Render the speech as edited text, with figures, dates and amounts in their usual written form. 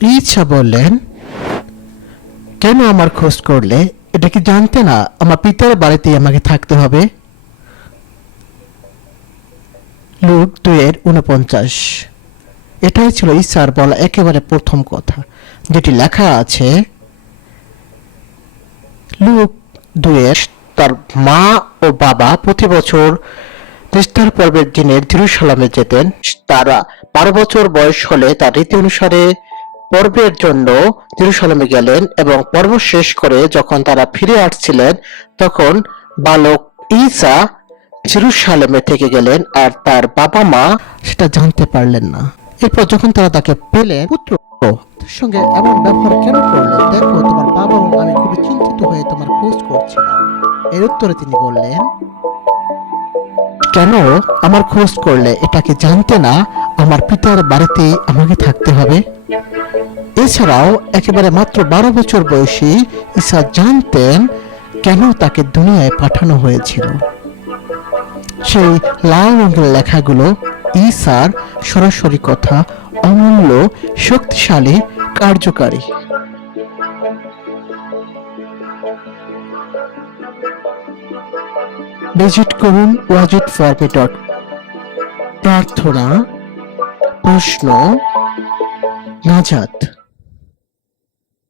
ঈসা বললেন, কেন আমার খোঁজ করলে? এটা কি জানতে না আমার পিতার বাড়িতেই আমাকে থাকতে হবে? লুক 2:49। এটাই ছিল ঈসার বলা একেবারে প্রথম কথা, যেটি লেখা আছে লুক 2। তার মা ও বাবা প্রতি বছর ইস্তার পর্বের দিনে জেরুসালেমে যেতেন। তারা 12 বছর বয়স হলে তার রীতি অনুসারে পর্বের জন্য জেরুসালেমে গেলেন এবং পর্ব শেষ করে যখন তারা ফিরে আসছিলেন তখন বালক ঈসা জেরুসালেমে থেকে গেলেন আর তার বাবা মা সেটা জানতে পারলেন না। এরপর যখন তারা তাকে পেলেন, পুত্র তোর সঙ্গে এমন ব্যবহার কেন করলে? দেখো, তোমার বাবা এবং আমি খুবই চিন্তিত হয়ে তোমার খোঁজ করছিলাম। এর উত্তরে তিনি বললেন, কেন আমার খোঁজ করলে? এটা কি জানতে না আমার পিতার বাড়িতেই আমাকে থাকতে হবে? এছাড়াও একেবারে মাত্র 12 বছর বয়সী ঈসা জানতেন কেন তাকে দুনিয়ায় পাঠানো হয়েছিল। সেই লাল রঙের লেখাগুলো ঈসার সরাসরি কথা, অমূল্য, শক্তিশালী, কার্যকারী। ভিজিট করুন wajidforme.com। প্রার্থনা, প্রশ্ন, নাজাত।